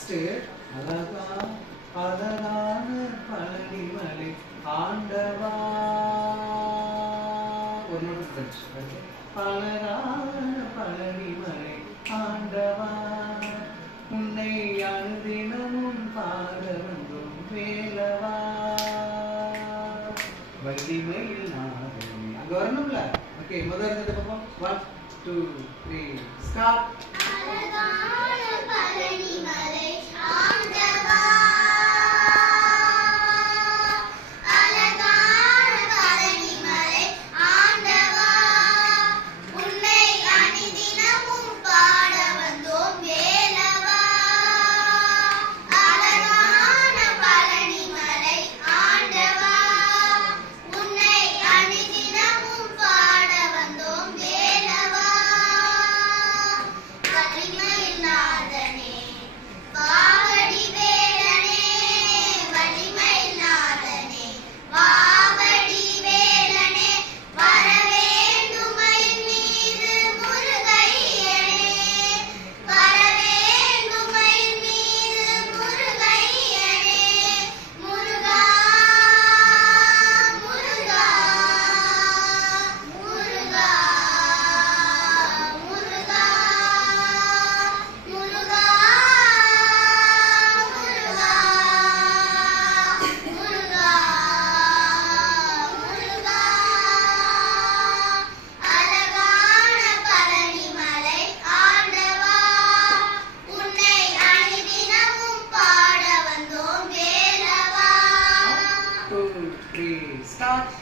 first அழகா அழகான பழனிமலை ஆண்டவா ஒரு நோட் ஃப்ரெண்ட்ஸ் அழகான பழனிமலை ஆண்டவா உன்னை அனுதினமும் பாட வந்தோம் வேலவா வலிமையில் நாதனே அங்க வரணும்ல ஓகே முதல்ல இருந்து பாப்போம் 1 2 3 ஸ்டார்ட் அழகான பழனிமலை ஆண்டவா அழகான பழனிமலை ஆண்டவா உன்னை அனுதினமும் பாட வந்தோம் வேலவா அழகான பழனிமலை ஆண்டவா உன்னை அனுதினமும் பாட வந்தோம் வேலவா வலிமையில் நாதனே வாவடி வேலனே வலிமையில் நாதனே வாவடி வேலனே வரவேண்டுமையின் மீது முருகையனே வரவேண்டுமையின் மீது முருகையனே முருகா முருகா முருகா முருகா முருகா முருகா முருகா முருகா அழகான பழனிமலை ஆண்டவா உன்னை அனுதினமும் பாட வந்தோம் வேலவா 2 3 ஸ்டார்ட்